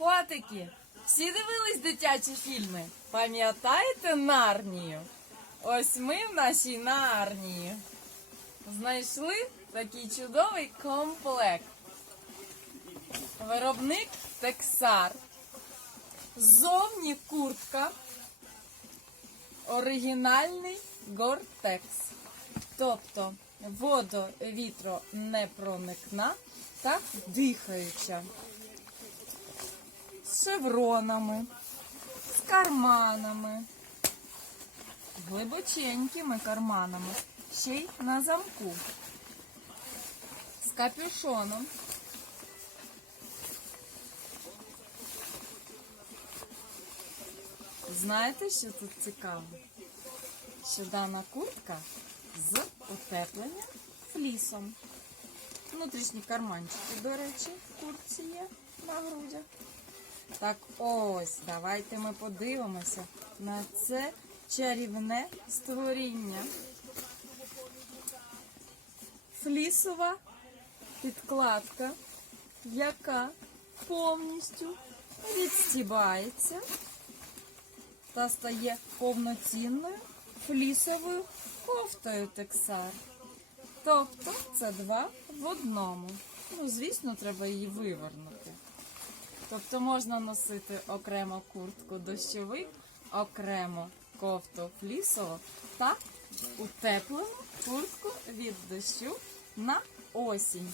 Котики, всі дивились дитячі фільми? Пам'ятаєте Нарнію? Ось ми в нашій Нарнії знайшли такий чудовий комплект. Виробник Тексар. Ззовні куртка. Оригінальний Гортекс. Тобто водовітро не проникна та дихаюча. З шевронами, з карманами, глибоченькими карманами, ще й на замку, з капюшоном. Знаєте, що тут цікаво? Що дана куртка з утепленням флісом. Внутрішні карманчики, до речі, в куртці є на грудях. Так ось, давайте ми подивимося на це чарівне створіння. Флісова підкладка, яка повністю відстібається та стає повноцінною флісовою кофтою Тексар. Тобто це два в одному. Ну, звісно, треба її вивернути. Тобто можна носити окремо куртку дощовик, окремо кофту флісову та утеплену куртку від дощу на осінь.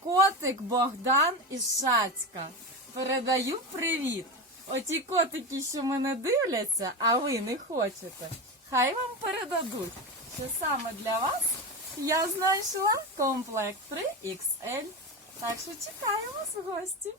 Котик Богдан із Шацька. Передаю привіт. Оті котики, що мене дивляться, а ви не хочете. Хай вам передадуть, що саме для вас я знайшла комплект 3XL. Так що чекаю вас в гості.